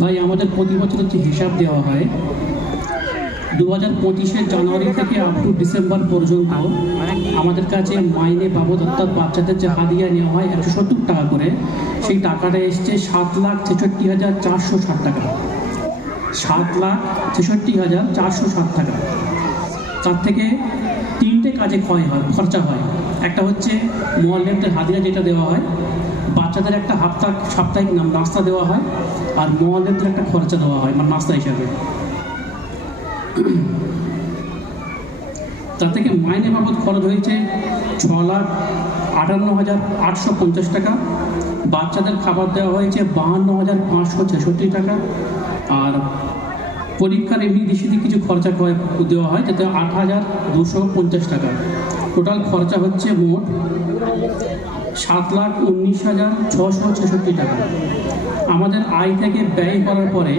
ভাই আমাদের প্রতি বছর যে হিসাব দেওয়া হয় 2025 জানুয়ারি থেকে আপ টু ডিসেম্বর পর্যন্ত আমাদের কাছে মাইনে বাবদ অর্থাৎ বাচ্চাদের যে হাদিয়া নেওয়া হয় 170 টাকা করে, সেই টাকাটা এসছে 7,63,460 টাকা। 7,63,460 টাকা। তার থেকে তিনটে কাজে খরচা হয়। একটা হচ্ছে মোয়াল্লেমদের হাদিয়া যেটা দেওয়া হয়, বাচ্চাদের একটা সাপ্তাহিক নাস্তা দেওয়া হয়, আর মোয়াল্লেমদের একটা খরচা দেওয়া হয় মানে নাস্তা হিসাবে। তার থেকে মাইনে বাবদ খরচ হয়েছে 6,58,850 টাকা। বাচ্চাদের খাবার দেওয়া হয়েছে 52,566 টাকা। আর পরীক্ষার এমনি দেশে কিছু খরচা দেওয়া হয় যাতে 8,250 টাকা। টোটাল খরচা হচ্ছে মোট 7,19,666 টাকা। আমাদের আয় থেকে ব্যয় করার পরে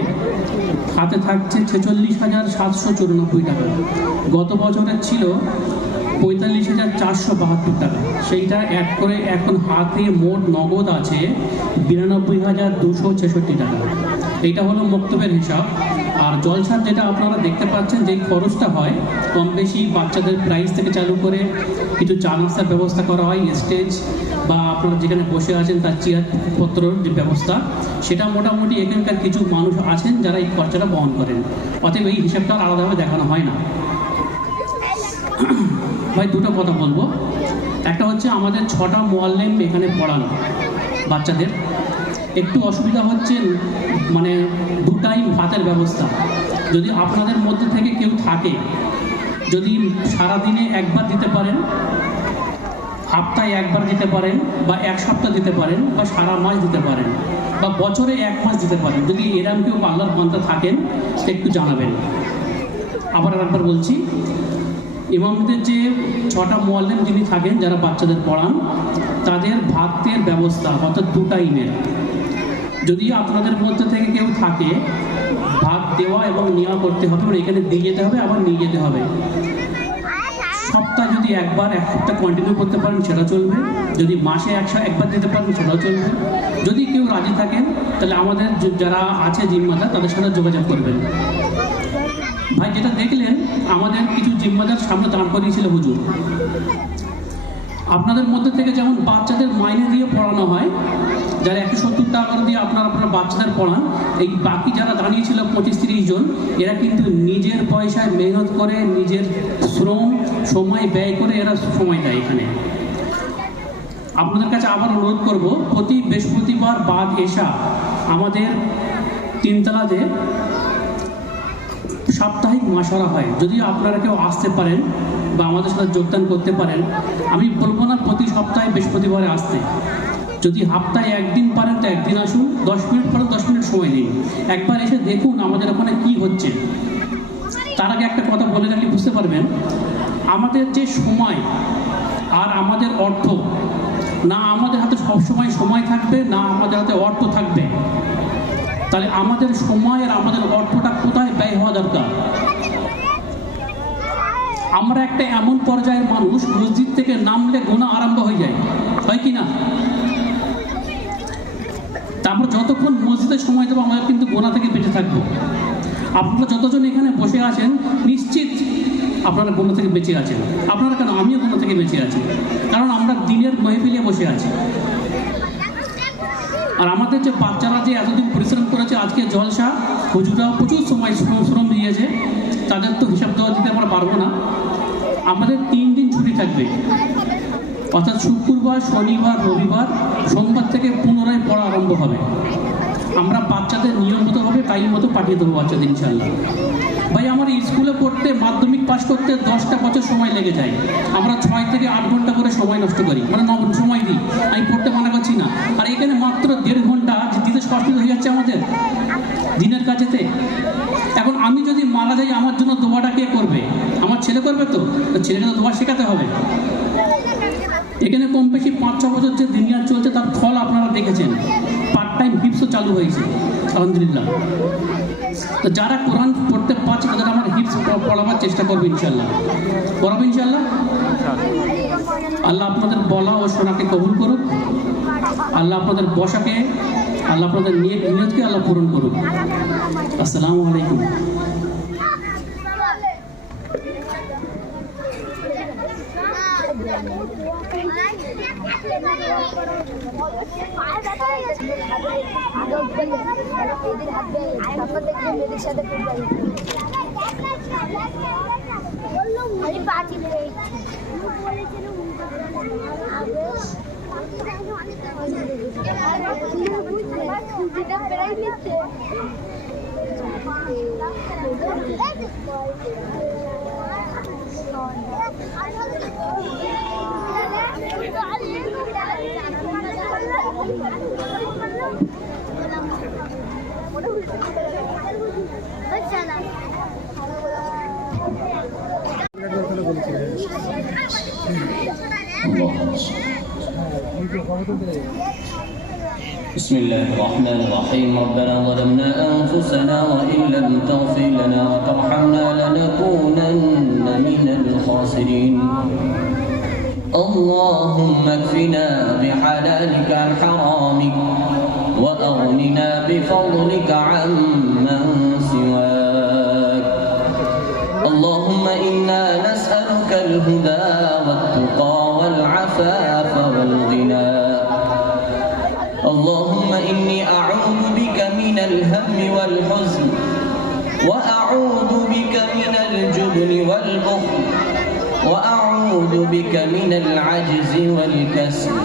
হাতে থাকছে 46,794 টাকা। গত বছরের ছিল 45,472 টাকা। সেইটা অ্যাড করে এখন হাতে মোট নগদ আছে 92,266 টাকা। এইটা হলো মক্তবের হিসাব। আর জলসার যেটা আপনারা দেখতে পাচ্ছেন যেই খরচটা হয় কম বেশি, বাচ্চাদের প্রাইস থেকে চালু করে কিছু চা নাস্তার ব্যবস্থা করা হয়, স্টেজ বা আপনারা যেখানে বসে আছেন তার চেয়ারপত্রর যে ব্যবস্থা, সেটা মোটামুটি এখানকার কিছু মানুষ আছেন যারা এই খরচাটা বহন করেন। অতএব এই হিসাবটা আলাদাভাবে দেখানো হয় না। ভাই দুটো কথা বলবো। একটা হচ্ছে আমাদের 6টা মোয়াল্লেম এখানে পড়ানো বাচ্চাদের। একটু অসুবিধা হচ্ছে মানে 2 টাইম ভাতের ব্যবস্থা। যদি আপনাদের মধ্যে থেকে কেউ থাকে, যদি সারাদিনে একবার দিতে পারেন, সপ্তাহে একবার দিতে পারেন, বা 1 সপ্তাহ দিতে পারেন, বা সারা মাস দিতে পারেন, বা বছরে 1 মাস দিতে পারেন, যদি এরকম কেউ আল্লাহর বান্দা থাকেন একটু জানাবেন। আবার একবার বলছি, ইমামদের যে 6টা মোয়াল্লেম যিনি থাকেন যারা বাচ্চাদের পড়ান, তাদের ভাতের ব্যবস্থা অর্থাৎ 2 টাইমের, যদি আপনাদের মধ্যে থেকে কেউ থাকে, ভাত দেওয়া এবং নেওয়া করতে হবে, এখানে দিয়ে যেতে হবে, আবার নিয়ে যেতে হবে। সপ্তাহে যদি এক সপ্তাহ কন্টিনিউ করতে পারেন সেটা চলবে, যদি মাসে একবার দিতে পারেন সেটাও চলবে। যদি কেউ রাজি থাকেন তাহলে আমাদের যারা আছে জিম্মাদার তাদের সাথে যোগাযোগ করবেন। ভাই যেটা দেখলেন আমাদের কিছু জিম্মাদার সামনে দাঁড় করিয়েছিল হুজুর। আপনাদের মধ্যে থেকে যেমন বাচ্চাদের মাইনে দিয়ে পড়ানো হয়, যারা 170 টাকা করে দিয়ে আপনারা বাচ্চাদের পড়ান, এই বাকি যারা দাঁড়িয়েছিল 25-30 জন, এরা কিন্তু নিজের পয়সায় মেহনত করে, নিজের শ্রম সময় ব্যয় করে এরা সময় দেয় এখানে। আপনাদের কাছে আবার অনুরোধ করব, প্রতি বৃহস্পতিবার বাদ এশা আমাদের 3 তলাতে সাপ্তাহিক মাশওয়ারা হয়। যদি আপনারা কেউ আসতে পারেন বা আমাদের সাথে যোগদান করতে পারেন, আমি বলবো না প্রতি সপ্তাহে বৃহস্পতিবারে আসতে। যদি সপ্তাহে একদিন পারেন তো একদিন আসুন, 10 মিনিট পারেন 10 মিনিট সময় দিন, একবার এসে দেখুন আমাদের ওখানে কি হচ্ছে। তার আগে একটা কথা বলে রাখলে বুঝতে পারবেন, আমাদের যে সময় আর আমাদের অর্থ, না আমাদের হাতে সবসময় সময় থাকবে, না আমাদের হাতে অর্থ থাকবে। তাহলে আমাদের সময় আর আমাদের অর্থটা কোথায় ব্যয় হওয়া দরকার? আমরা একটা এমন পর্যায়ের মানুষ, মসজিদ থেকে নামলে গোনা আরম্ভ হয়ে যায়, হয় কি না? তারপর যতক্ষণ মসজিদে সময় দেবো আমরা কিন্তু গোনা থেকে বেঁচে থাকবো। আপনারা যতজন এখানে বসে আছেন নিশ্চিত আপনারা গোনা থেকে বেঁচে আছেন। আপনারা কেন, আমিও গোনা থেকে বেঁচে আছি, কারণ আমরা দিনের মাহফিলে বসে আছি। আর আমাদের যে বাচ্চারা যে এতদিন পরিশ্রম করেছে, আজকে জলসা হুজুরাও প্রচুর সময় শ্রম দিয়েছে, তাদের তো হিসাব দেওয়া দিতে আমরা পারবো না। আমাদের 3 দিন ছুটি থাকবে, অর্থাৎ শুক্রবার, শনিবার, রবিবার, সোমবার থেকে পুনরায় পড়া আরম্ভ হবে। আমরা বাচ্চাদের নিয়ম মতো হবে টাইম মতো পাঠিয়ে দেবো বাচ্চাদের ইনশাল্লাহ। ভাই আমার স্কুলে পড়তে, মাধ্যমিক পাস করতে 10টা বছর সময় লেগে যায়। আমরা 6 থেকে 8 ঘন্টা করে সময় নষ্ট করি, মানে সময় দিই। আমি পড়তে মানা করছি না। আর এখানে মাত্র 1.5 ঘন্টা দিতে কষ্ট হয়ে যাচ্ছে আমাদের দিনের কাজেতে। এখন আমি যদি মারা যাই, আমার জন্য দোয়াটা কে করবে? আমার ছেলে করবে তো? ছেলেকে তো দোয়া শেখাতে হবে। এখানে কম বেশি 5-6 বছর যে দিনিয়ার চলছে তার ফল আপনারা দেখেছেন। পার্ট টাইম হিপসও চালু হয়েছে আলহামদুলিল্লাহ। তো যারা কোরআন পড়তে পারছে তাদের আমার হিপস পড়াবার চেষ্টা করবে ইনশাল্লাহ। পড়াবো ইনশাল্লাহ। আল্লাহ আপনাদের বলা ও শোনাকে কবুল করুক। আল্লাহ আপনাদের বসাকে আল্লাহ আপনাদের নিয়তকে আল্লাহ পূরণ করুন। আসসালামু আলাইকুম। بسم الله الرحمن الرحيم. ربنا ظلمنا أنفسنا وإن لم تغفر لنا وترحمنا لنكونن من الخاسرين. اللهم اكفنا بحلالك عن حرامك وأغننا بفضلك عمن سواك. اللهم إنا نسألك الهدى والتقى والعفاف والغنى. اللهم إني أعوذ بك من الهم والحزن وأعوذ بك من الجبن والبخل وأعوذ بك من العجز والكسل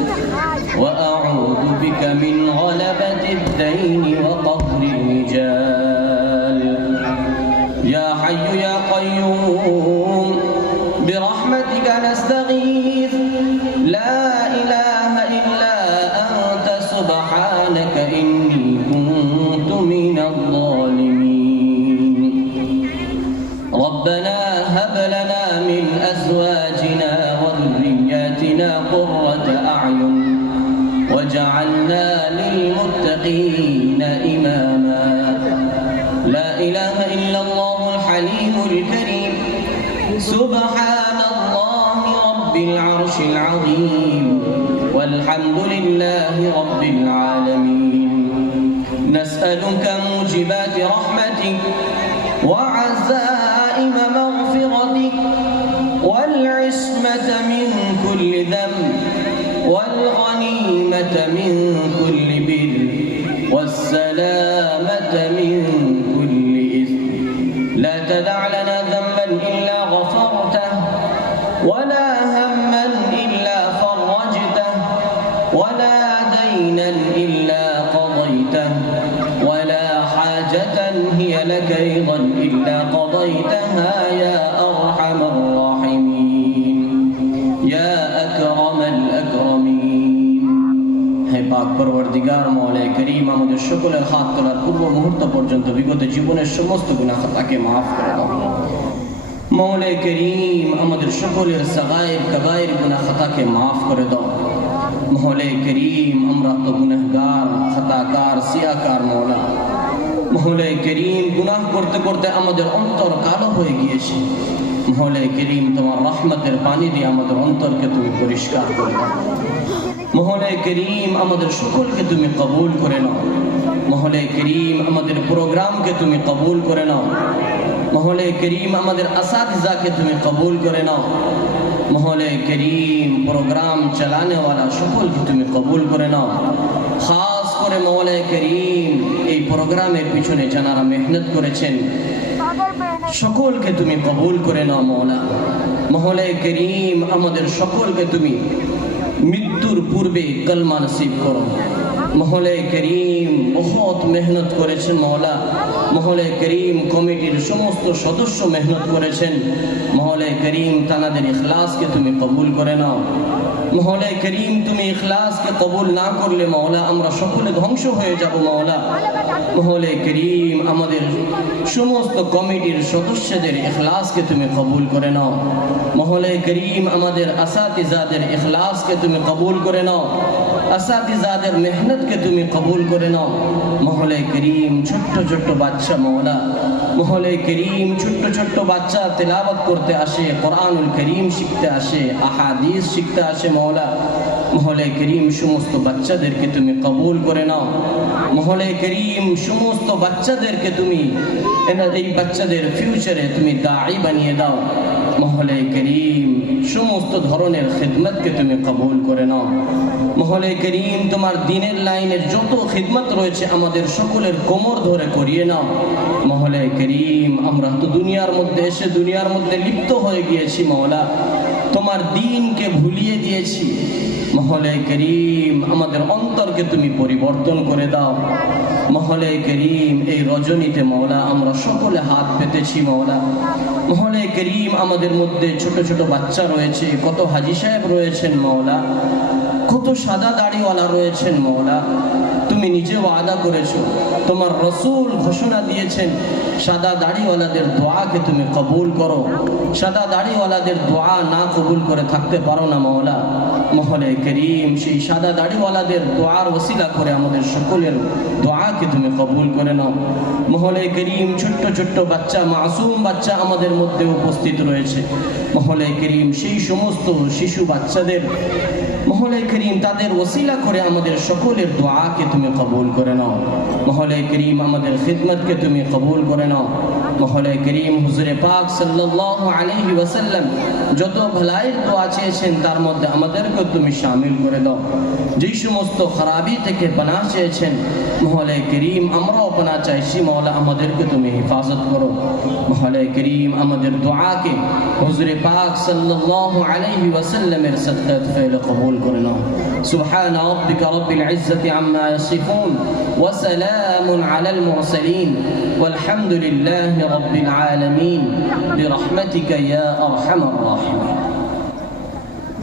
وأعوذ بك من غلبة الدين وقهر الرجال. يا حي يا قيوم برحمتك نستغيث لا إله إلا أنت سبحانك إني كنت من الظالمين. ربنا هب لنا من أزواجنا وذرياتنا قرة أعين واجعلنا للمتقين إماما. لا إله إلا الله الحليم الكريم سبحان الله رب العرش العظيم والحمد لله رب العالمين. نسألك موجبات رحمتك وعزائم مغفرتك والعصمة من كل ذنب والغنيمة من كل بر والسلامة من كل إثم. لا تدع لنا ذنبا إلا غفرته ولا هما إلا فرجته ولا دينا إلا قضيته ولا حاجة هي لك أيضا إلا قضيتها يا أرحم الراحمين يا أكرم الأكرمين. হে পাক পরবর্তীগার মওলা করিম, আমাদের সকলের হাত তোলার পূর্ব মুহূর্ত পর্যন্ত বিগত জীবনের সমস্ত গুনাহ খাতাকে মাফ করে দাও। মওলা করিম, আমাদের সকলের সাগায়ের কাবায়ের গুনাহ খাতাকে মাফ করে দাও। মওলা করিম, আমরা তো গুনাহগার, খাতাকার, সিয়াকার মওলা। মওলা করিম, গুনাহ করতে করতে আমাদের অন্তর কালো হয়ে গিয়েছে। মওলা করিম, তোমার রহমতের পানি দিয়ে আমাদের অন্তরকে তুমি পরিষ্কার করে দাও। মওলা করিম, আমাদের সকলকে তুমি কবুল করে নাও। মওলা করিম, আমাদের প্রোগ্রামকে তুমি কবুল করে নাও। মওলা করিম, আমাদের আসাতিজাকে তুমি কবুল করে নাও। মওলা করিম, প্রোগ্রাম চালানে वाला সকলকে তুমি কবুল করে নাও। খাস করে মওলা করিম, এই প্রোগ্রামের পিছনে যারা মেহনত করেছেন সকলকে তুমি কবুল করে নাও মওলা। মওলা করিম, আমাদের সকলকে তুমি মৃত্যুর পূর্বে কলমা নসিব করো। মওলা করিম, বহুত মেহনত করেছেন মওলা। মওলা করিম, কমিটির সমস্ত সদস্য মেহনত করেছেন। মওলা করিম, তাদের ইখলাসকে তুমি কবুল করে নাও। মওলা করিম, তুমি ইখলাসকে কবুল না করলে মওলা আমরা সকলে ধ্বংস হয়ে যাব মওলা। মওলা করিম, আমাদের সমস্ত কমিটির সদস্যদের ইখলাসকে তুমি কবুল করে নাও। মওলা করিম, আমাদের আসাতিজাদের ইখলাসকে তুমি কবুল করে নাও। আসাতিজাদের মেহনতকে তুমি কবুল করে নাও। মওলা করিম, ছোট্ট ছোট্ট বাচ্চা মওলা, মওলা করিম, ছোট্ট ছোট্ট বাচ্চা তেলাওয়াত করতে আসে, কোরআনুল করিম শিখতে আসে, আহাদিস শিখতে আসে মওলা। মহলে করিম সমস্ত বাচ্চাদেরকে তুমি কবুল করে নাও। মহলে করিম সমস্ত বাচ্চাদেরকে তুমি এই বাচ্চাদের ফিউচারে তুমি দায়ী বানিয়ে দাও। মহলে করিম সমস্ত ধরনের খিদমতকে তুমি কবুল করে নাও। মহলে করিম তোমার দ্বীনের লাইনের যত খিদমত রয়েছে আমাদের সকলের কোমর ধরে করিয়ে নাও। মহলে করিম আমরা তো দুনিয়ার মধ্যে এসে দুনিয়ার মধ্যে লিপ্ত হয়ে গিয়েছি মওলা, তোমার দ্বীনকে ভুলিয়ে দিয়েছি। মহলে করিম আমাদের অন্তরকে তুমি পরিবর্তন করে দাও। মহলে করিম এই রজনীতে মওলা আমরা সকলে হাত পেতেছি মওলা। মহলে করিম আমাদের মধ্যে ছোট ছোট বাচ্চা রয়েছে, কত হাজি সাহেব রয়েছেন মওলা, কত সাদা দাড়িওয়ালা রয়েছেন মওলা। তুমি নিজে ওয়াদা করেছো, তোমার রসুল ঘোষণা দিয়েছেন সাদা দাড়িওয়ালাদের দোয়াকে তুমি কবুল করো। সাদা দাড়িওয়ালাদের দোয়া না কবুল করে থাকতে পারো না মওলা। মহলে করিম সেই সাদা দাড়িওয়ালাদের দোয়ার ওসিলা করে আমাদের সকলের দোয়াকে তুমি কবুল করে নাও। মহলে করিম ছোট্ট ছোট্ট বাচ্চা, মাসুম বাচ্চা আমাদের মধ্যে উপস্থিত রয়েছে। মহলে করিম সেই সমস্ত শিশু বাচ্চাদের মহলে করিম তাদের ওসিলা করে আমাদের সকলের দোয়াকে তুমি কবুল করে নাও। মহলে করিম আমাদের খিদমতকে তুমি কবুল করে নাও। মহলে করিম হুজুরে পাক সাল্লাল্লাহু আলাইহি ওয়াসাল্লাম যত ভলাইয়ের দোয়া চেয়েছেন তার মধ্যে আমাদেরকে তুমি শামিল করে দাও। যেই সমস্ত খারাপি থেকে পানাহ চেয়েছেন মহলে করিম আমরাও পানাহ চাইছি মওলা, আমাদেরকে তুমি হেফাজত করো। মহলে করিম আমাদের দোয়াকে হুজুরে পাক সাল্লাল্লাহু আলাইহি ওয়াসাল্লামের সাদকাত ফাইল কবুল করে নাও। সুবহান রাব্বিকা রাব্বিল ইজ্জাতি আম্মা ইয়াসিফুন ওয়া সালামুন আলাল মুরসালিন ওয়ালহামদুলিল্লাহি রাব্বিল আলামিন বিরহমাতিকা ইয়া আরহামার রাহিমিন।